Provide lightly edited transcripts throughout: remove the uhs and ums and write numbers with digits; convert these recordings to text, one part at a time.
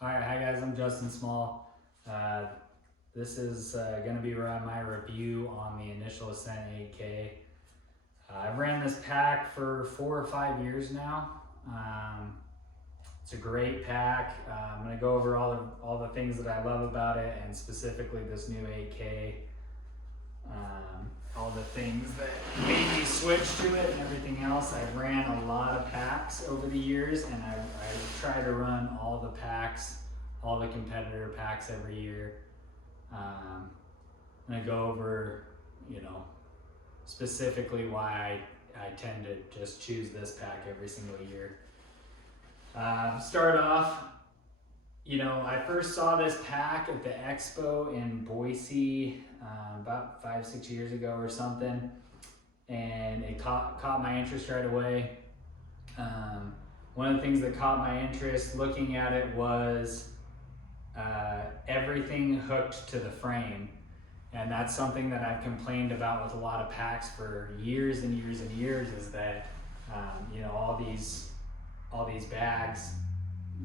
Alright, hi guys, I'm Justin Small. This is going to be my review on the initial Ascent 8K. I've ran this pack for 4 or 5 years now. It's a great pack. I'm going to go over all the things that I love about it, and specifically this new 8K. All the things that made me switch to it and everything else. I've ran a lot of packs over the years, and I try to run all the packs, all the competitor packs every year. I'm gonna go over, specifically why I tend to just choose this pack every single year. Start off, I first saw this pack at the expo in Boise about 5-6 years ago or something, and it caught my interest right away. One of the things that caught my interest looking at it was everything hooked to the frame, and that's something that I've complained about with a lot of packs for years and years and years, is that all these bags,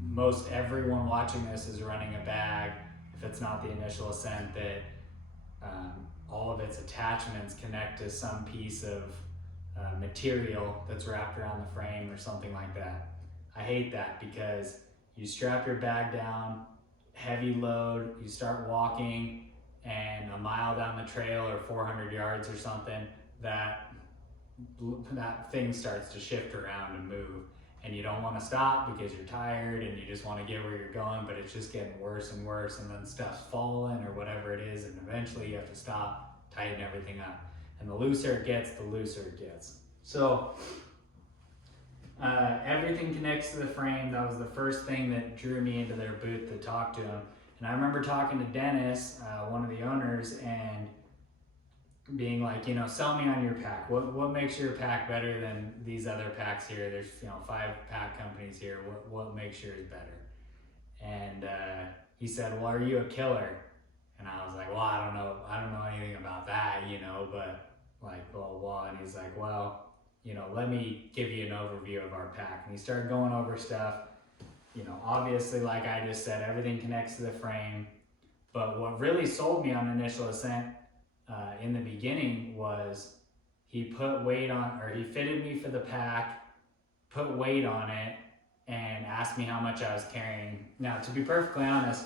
most everyone watching this is running a bag, if it's not the initial Ascent, that all of its attachments connect to some piece of material that's wrapped around the frame or something like that. I hate that, because you strap your bag down, heavy load, you start walking, and a mile down the trail or 400 yards or something, that thing starts to shift around and move. And you don't want to stop because you're tired and you just want to get where you're going, but it's just getting worse and worse, and then stuff's falling or whatever it is, and eventually you have to stop, tighten everything up. And the looser it gets, the looser it gets. So everything connects to the frame. That was the first thing that drew me into their booth to talk to them. And I remember talking to Dennis, one of the owners, and being like, sell me on your pack. What makes your pack better than these other packs here? There's 5 pack companies here. What makes yours better? And he said, well, are you a killer? And I was like, well, I don't know anything about that, but like, well, and he's like, well, let me give you an overview of our pack. And he started going over stuff. Obviously, like I just said, everything connects to the frame. But what really sold me on Initial Ascent in the beginning was he fitted me for the pack, put weight on it, and asked me how much I was carrying. Now, to be perfectly honest,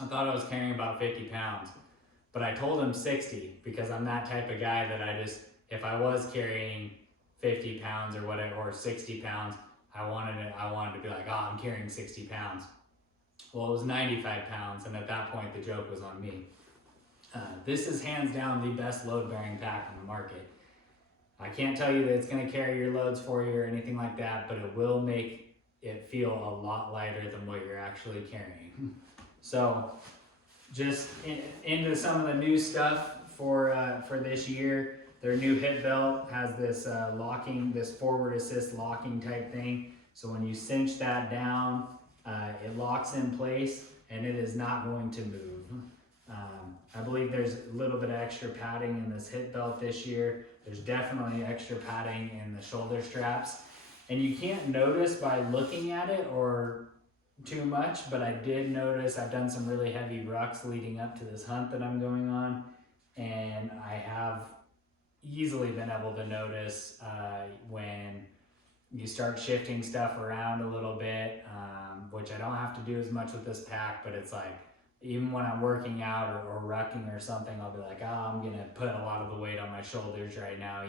I thought I was carrying about 50 pounds, but I told him 60, because I'm that type of guy that if I was carrying 50 pounds or whatever, or 60 pounds, I wanted to be like, oh, I'm carrying 60 pounds. Well, it was 95 pounds, and at that point, the joke was on me. This is hands down the best load-bearing pack on the market. I can't tell you that it's going to carry your loads for you or anything like that, but it will make it feel a lot lighter than what you're actually carrying. So, just into some of the new stuff for this year. Their new hip belt has this this forward assist locking type thing. So when you cinch that down, it locks in place and it is not going to move. I believe there's a little bit of extra padding in this hip belt this year. There's definitely extra padding in the shoulder straps. And you can't notice by looking at it or too much, but I did notice I've done some really heavy rucks leading up to this hunt that I'm going on, and I have easily been able to notice when you start shifting stuff around a little bit, which I don't have to do as much with this pack, but it's like, even when I'm working out or rucking or something, I'll be like, I'm gonna put a lot of the weight on my shoulders right now,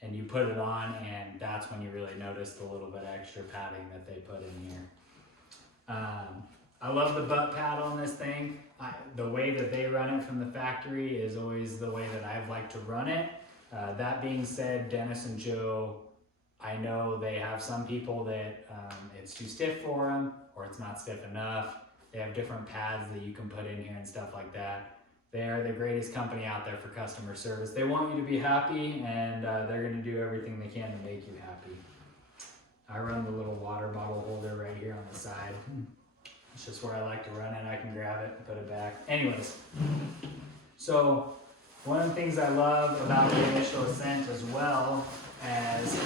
and you put it on, and that's when you really notice the little bit extra padding that they put in here. I love the butt pad on this thing. The way that they run it from the factory is always the way that I've liked to run it. That being said, Dennis and Joe, I know they have some people that it's too stiff for them, or it's not stiff enough. They have different pads that you can put in here and stuff like that. They are the greatest company out there for customer service. They want you to be happy, and they're gonna do everything they can to make you happy. I run the little water bottle holder right here on the side. It's just where I like to run it. I can grab it and put it back. Anyways, so one of the things I love about the Initial Ascent, as well as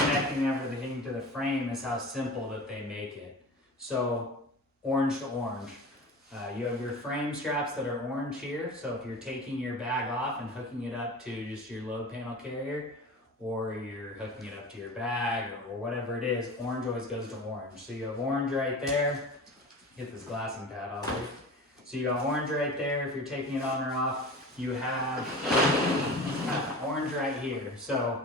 connecting everything to the frame, is how simple that they make it. So orange to orange. You have your frame straps that are orange here, so if you're taking your bag off and hooking it up to just your load panel carrier, or you're hooking it up to your bag, or whatever it is, orange always goes to orange. So you have orange right there. Get this glassing pad off here. So you got orange right there if you're taking it on or off. You have orange right here. So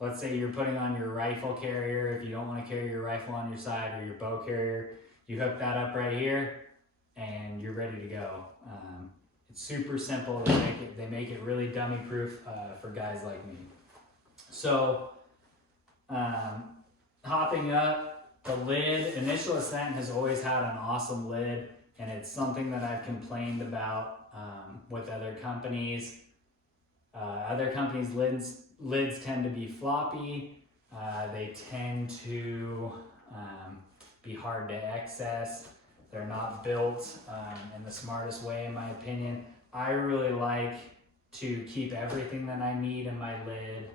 let's say you're putting on your rifle carrier. If you don't want to carry your rifle on your side, or your bow carrier, you hook that up right here and you're ready to go. It's super simple. They make it really dummy proof for guys like me. So hopping up, the lid, Initial Ascent has always had an awesome lid, and it's something that I've complained about with other companies. Other companies' lids tend to be floppy. They tend to be hard to access. They're not built in the smartest way, in my opinion. I really like to keep everything that I need in my lid.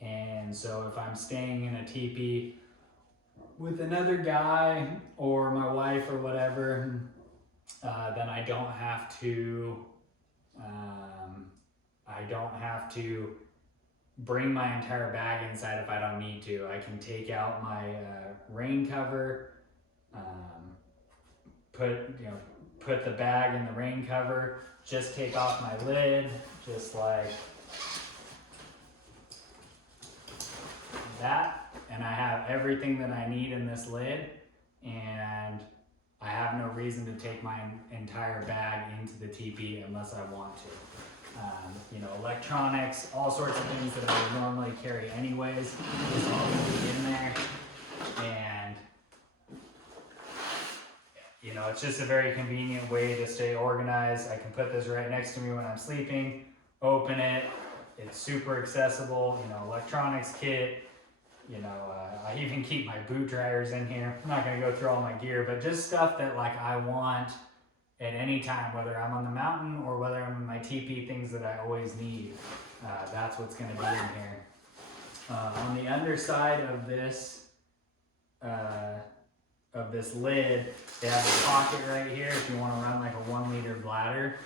And so if I'm staying in a teepee with another guy or my wife or whatever, then I don't have to bring my entire bag inside if I don't need to. I can take out my rain cover, put the bag in the rain cover, just take off my lid, just like that, and I have everything that I need in this lid, and I have no reason to take my entire bag into the teepee unless I want to. Electronics, all sorts of things that I would normally carry anyways, is all going to be in there, and it's just a very convenient way to stay organized. I can put this right next to me when I'm sleeping, open it, it's super accessible, electronics kit, I even keep my boot dryers in here. I'm not going to go through all my gear, but just stuff that I want at any time, whether I'm on the mountain or whether I'm in my teepee, things that I always need. That's what's going to be in here. On the underside of this lid, they have a pocket right here if you want to run like a 1 liter bladder.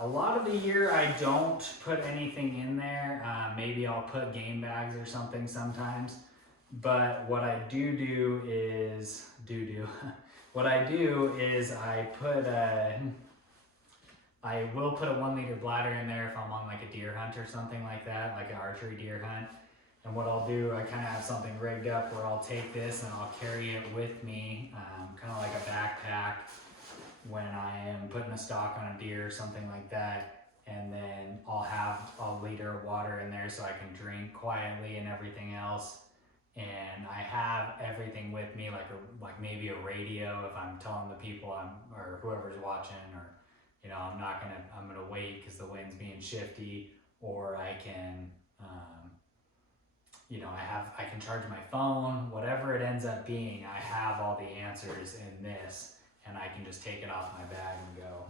A lot of the year I don't put anything in there. Maybe I'll put game bags or something sometimes. But what I do is I will put a 1 liter bladder in there if I'm on like a deer hunt or something like that, like an archery deer hunt. And what I'll do, I kind of have something rigged up where I'll take this and I'll carry it with me, kind of like a backpack, when I am putting a stock on a deer or something like that. And then I'll have a liter of water in there so I can drink quietly and everything else. And I have everything with me, like maybe a radio if I'm telling the people or whoever's watching, or I'm gonna wait because the wind's being shifty, or I can I can charge my phone, whatever it ends up being. I have all the answers in this, and I can just take it off my bag and go.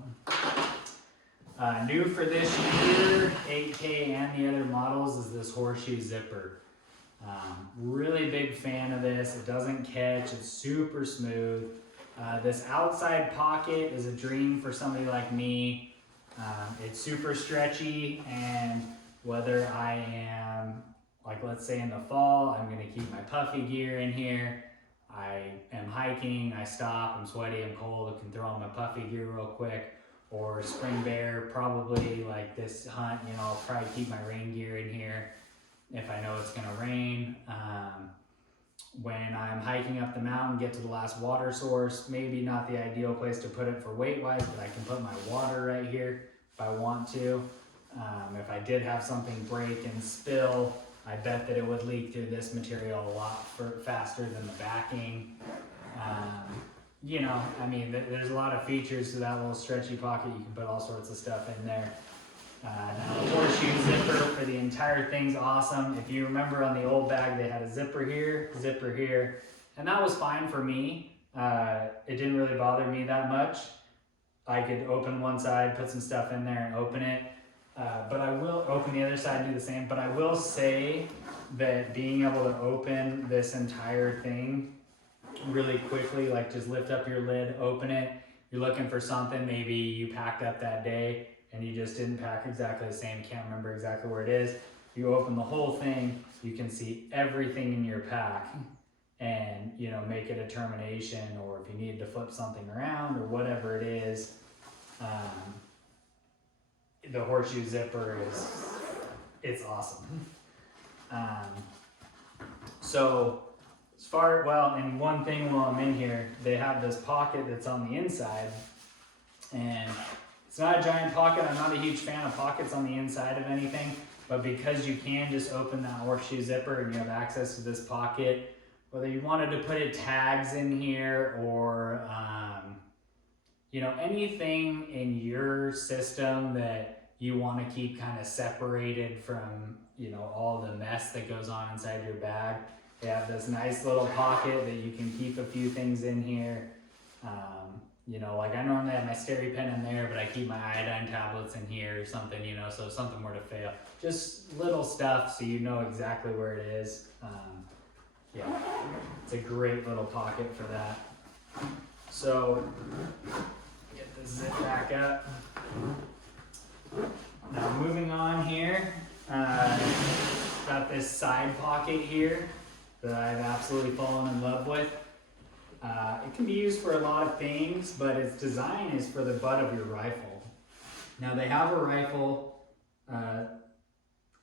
New for this year, 8K and the other models, is this horseshoe zipper. Really big fan of this. It doesn't catch, it's super smooth. This outside pocket is a dream for somebody like me. It's super stretchy, and whether I am, let's say in the fall, I'm gonna keep my puffy gear in here. I am hiking, I stop, I'm sweaty, I'm cold, I can throw on my puffy gear real quick. Or spring bear, probably like this hunt, I'll probably keep my rain gear in here if I know it's gonna rain. When I'm hiking up the mountain, get to the last water source, maybe not the ideal place to put it for weight-wise, but I can put my water right here if I want to. If I did have something break and spill, I bet that it would leak through this material a lot faster than the backing. There's a lot of features to that little stretchy pocket. You can put all sorts of stuff in there. Now the horseshoe zipper for the entire thing's awesome. If you remember on the old bag, they had a zipper here, and that was fine for me. It didn't really bother me that much. I could open one side, put some stuff in there and open it. But I will open the other side and do the same. But I will say that being able to open this entire thing really quickly, like just lift up your lid, open it. You're looking for something, maybe you packed up that day and you just didn't pack exactly the same, can't remember exactly where it is. You open the whole thing, you can see everything in your pack and, you know, make a determination, or if you need to flip something around or whatever it is. The horseshoe zipper it's awesome. So as far, well, and one thing while I'm in here, they have this pocket that's on the inside, and it's not a giant pocket. I'm not a huge fan of pockets on the inside of anything, but because you can just open that horseshoe zipper and you have access to this pocket, whether you wanted to put tags in here or, you know, anything in your system that you want to keep kind of separated from, you know, all the mess that goes on inside your bag. They have this nice little pocket that you can keep a few things in here. You know, like I normally have my SteriPen in there, but I keep my iodine tablets in here or something, you know, so if something were to fail. Just little stuff so you know exactly where it is. Yeah, it's a great little pocket for that. So, get the zip back up. Now moving on here, got this side pocket here that I've absolutely fallen in love with. It can be used for a lot of things, but its design is for the butt of your rifle. Now they have a rifle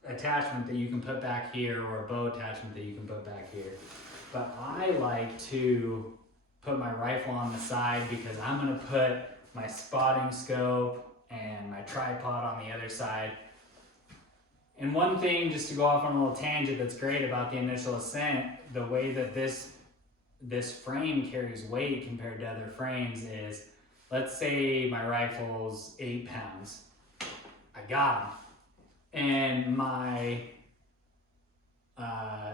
attachment that you can put back here, or a bow attachment that you can put back here. But I like to put my rifle on the side because I'm gonna put my spotting scope and my tripod on the other side. And one thing, just to go off on a little tangent, that's great about the initial Ascent, the way that this frame carries weight compared to other frames is, let's say my rifle's 8 pounds. I got him. And my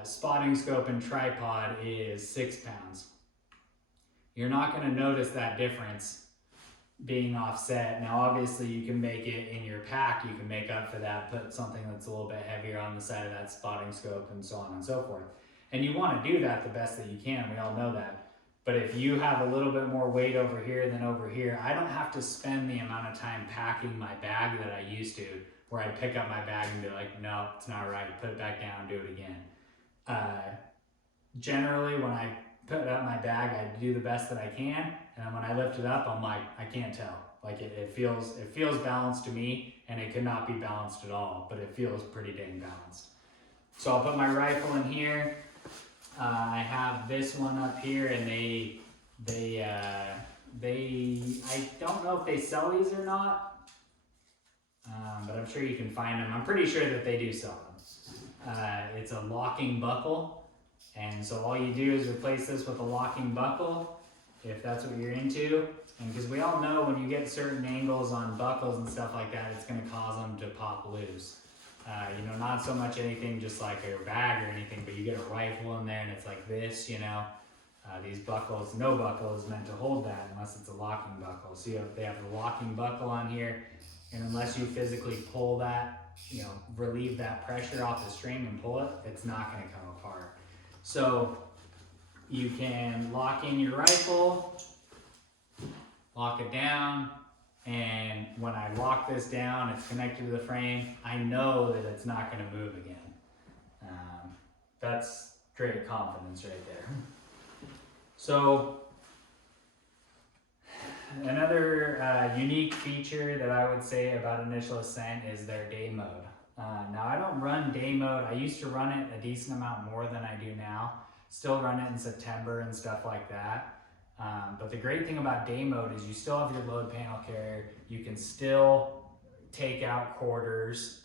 spotting scope and tripod is 6 pounds. You're not going to notice that difference being offset. Now obviously you can make it in your pack, you can make up for that, put something that's a little bit heavier on the side of that spotting scope and so on and so forth. And you want to do that the best that you can, we all know that. But if you have a little bit more weight over here than over here, I don't have to spend the amount of time packing my bag that I used to, where I'd pick up my bag and be like, no, it's not right, put it back down, do it again. Generally, when I put up my bag, I do the best that I can, and then when I lift it up, I'm like, I can't tell. Like it feels balanced to me, and it could not be balanced at all, but it feels pretty dang balanced. So I'll put my rifle in here. I have this one up here, and I don't know if they sell these or not, but I'm sure you can find them. I'm pretty sure that they do sell them. It's a locking buckle. And so all you do is replace this with a locking buckle, if that's what you're into. And because we all know when you get certain angles on buckles and stuff like that, it's going to cause them to pop loose. You know, not so much anything just like a bag or anything, but you get a rifle in there and it's like this, you know. These buckles, no buckle is meant to hold that unless it's a locking buckle. So they have the locking buckle on here, and unless you physically pull that, you know, relieve that pressure off the string and pull it, it's not going to come apart. So you can lock in your rifle, lock it down, and when I lock this down, it's connected to the frame, I know that it's not going to move again. That's great confidence right there. So another unique feature that I would say about Initial Ascent is their day mode. Now I don't run day mode. I used to run it a decent amount more than I do now. Still run it in September and stuff like that. But the great thing about day mode is you still have your load panel carrier. You can still take out quarters.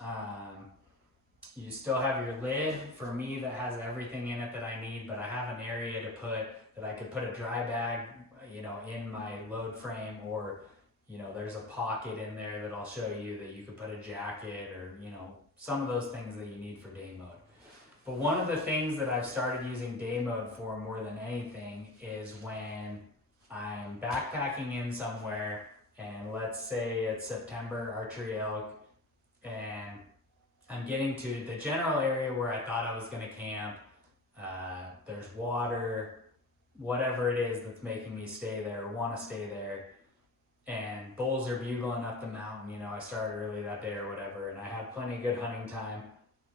You still have your lid, for me, that has everything in it that I need, but I have an area to put, that I could put a dry bag, you know, in my load frame, or, you know, there's a pocket in there that I'll show you that you could put a jacket, or, you know, some of those things that you need for day mode. But one of the things that I've started using day mode for more than anything is when I'm backpacking in somewhere, and let's say it's September, archery elk, and I'm getting to the general area where I thought I was going to camp. There's water, whatever it is that's making me stay there, want to stay there. And bulls are bugling up the mountain. You know, I started early that day or whatever, and I had plenty of good hunting time.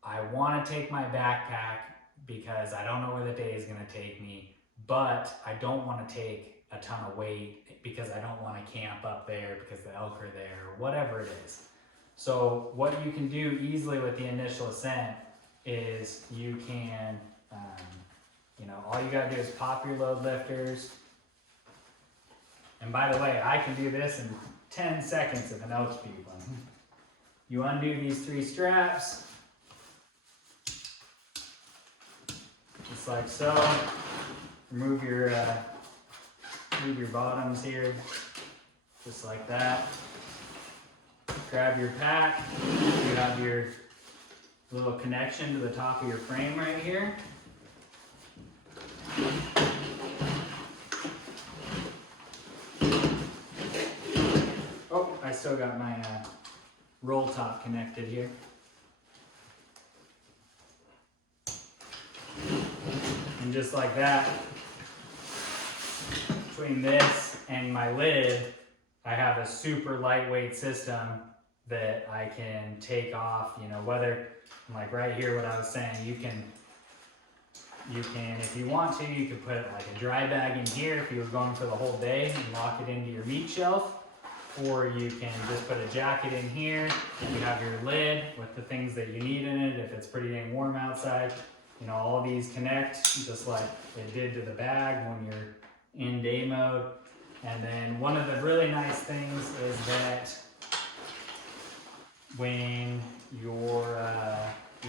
I want to take my backpack because I don't know where the day is going to take me, but I don't want to take a ton of weight because I don't want to camp up there because the elk are there or whatever it is. So what you can do easily with the initial ascent is you can, you know, all you gotta do is pop your load lifters. And by the way, I can do this in 10 seconds if an elk's bugling. You undo these 3 straps, just like so. Remove your bottoms here, just like that. Grab your pack. You have your little connection to the top of your frame right here. Oh, I still got my roll top connected here. And just like that, between this and my lid, I have a super lightweight system that I can take off, you know, whether, like right here, what I was saying, you can, if you want to, you could put like a dry bag in here if you were going for the whole day and lock it into your meat shelf, or you can just put a jacket in here and you have your lid with the things that you need in it if it's pretty dang warm outside. You know, all these connect just like it did to the bag when you're in day mode. And then one of the really nice things is that when your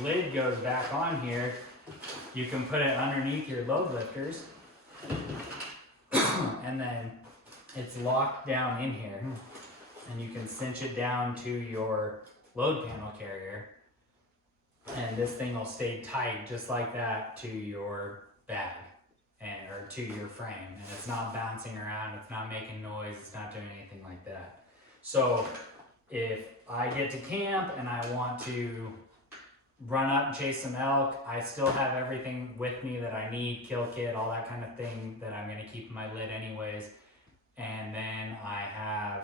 lid goes back on here, you can put it underneath your load lifters and then it's locked down in here and you can cinch it down to your load panel carrier and this thing will stay tight just like that to your bag or to your frame, and it's not bouncing around, it's not making noise, it's not doing anything like that. So if I get to camp and I want to run up and chase some elk, I still have everything with me that I need, kill kit, all that kind of thing that I'm going to keep in my lid anyways. And then I have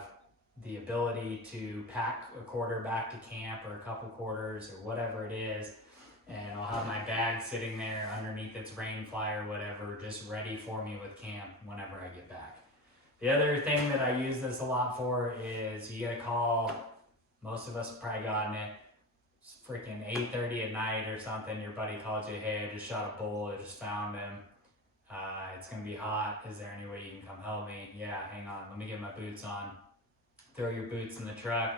the ability to pack a quarter back to camp or a couple quarters or whatever it is. And I'll have my bag sitting there underneath its rain fly or whatever, just ready for me with camp whenever I get back. The other thing that I use this a lot for is you get a call, most of us have probably gotten it, it's freaking 8:30 at night or something, your buddy calls you, hey, I just shot a bull, I just found him, it's gonna be hot, is there any way you can come help me? Yeah, hang on, let me get my boots on. Throw your boots in the truck,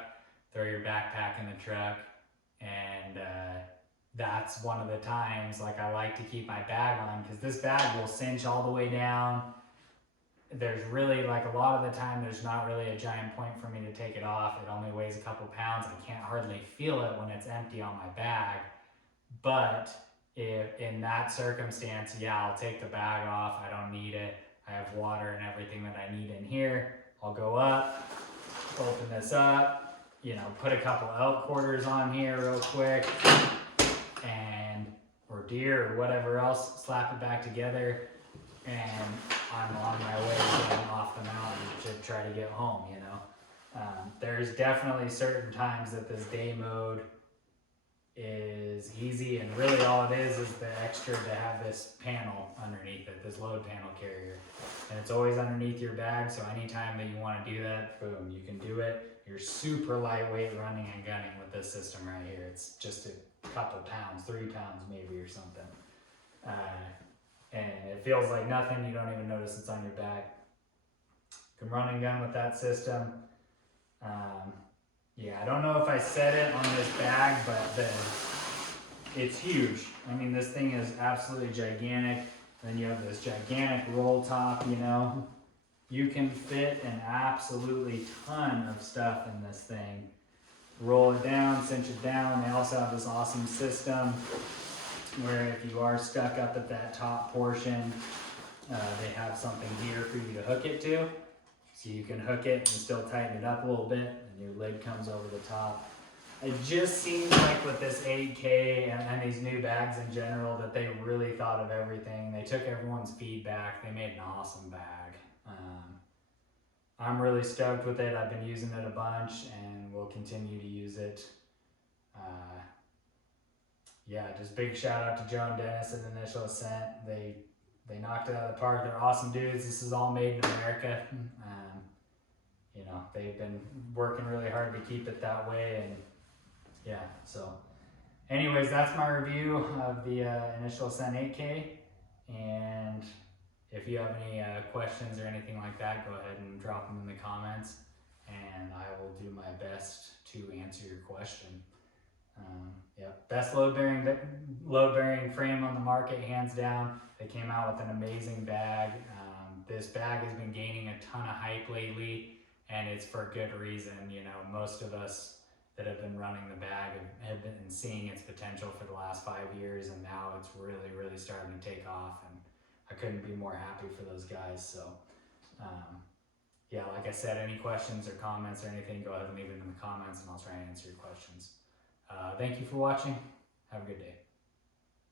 throw your backpack in the truck, and that's one of the times like I like to keep my bag on because this bag will cinch all the way down. There's really, like, a lot of the time there's not really a giant point for me to take it off. It only weighs a couple pounds. I can't hardly feel it when it's empty on my bag. But if in that circumstance, yeah, I'll take the bag off. I don't need it. I have water and everything that I need in here. I'll go up, open this up, you know, put a couple elk quarters on here real quick, and or deer or whatever else, slap it back together, and I'm on my way getting off the mountain to try to get home, you know. There's definitely certain times that this day mode is easy, and really all it is the extra to have this panel underneath it, this load panel carrier. And it's always underneath your bag, so anytime that you want to do that, boom, you can do it. You're super lightweight running and gunning with this system right here. It's just a couple pounds, 3 pounds maybe or something. And it feels like nothing, you don't even notice it's on your back. You can run and gun with that system. Yeah, I don't know if I said it on this bag, but it's huge. I mean, this thing is absolutely gigantic. Then you have this gigantic roll top, you know. You can fit an absolutely ton of stuff in this thing. Roll it down, cinch it down. They also have this awesome system where if you are stuck up at that top portion, they have something here for you to hook it to. So you can hook it and still tighten it up a little bit, and your lid comes over the top. It just seems like with this 8K and these new bags in general that they really thought of everything. They took everyone's feedback. They made an awesome bag. I'm really stoked with it. I've been using it a bunch and will continue to use it. Yeah, just big shout out to Joe and Dennis at Initial Ascent. They knocked it out of the park. They're awesome dudes. This is all made in America. You know, they've been working really hard to keep it that way, and yeah, so anyways, that's my review of the Initial Ascent 8K, and if you have any questions or anything like that, go ahead and drop them in the comments, and I will do my best to answer your question. Yeah, best load bearing frame on the market, hands down. They came out with an amazing bag. This bag has been gaining a ton of hype lately, and it's for good reason. You know, most of us that have been running the bag have been seeing its potential for the last 5 years, and now it's really starting to take off, and I couldn't be more happy for those guys. So yeah, like I said, any questions or comments or anything, go ahead and leave it in the comments and I'll try and answer your questions. Thank you for watching. Have a good day.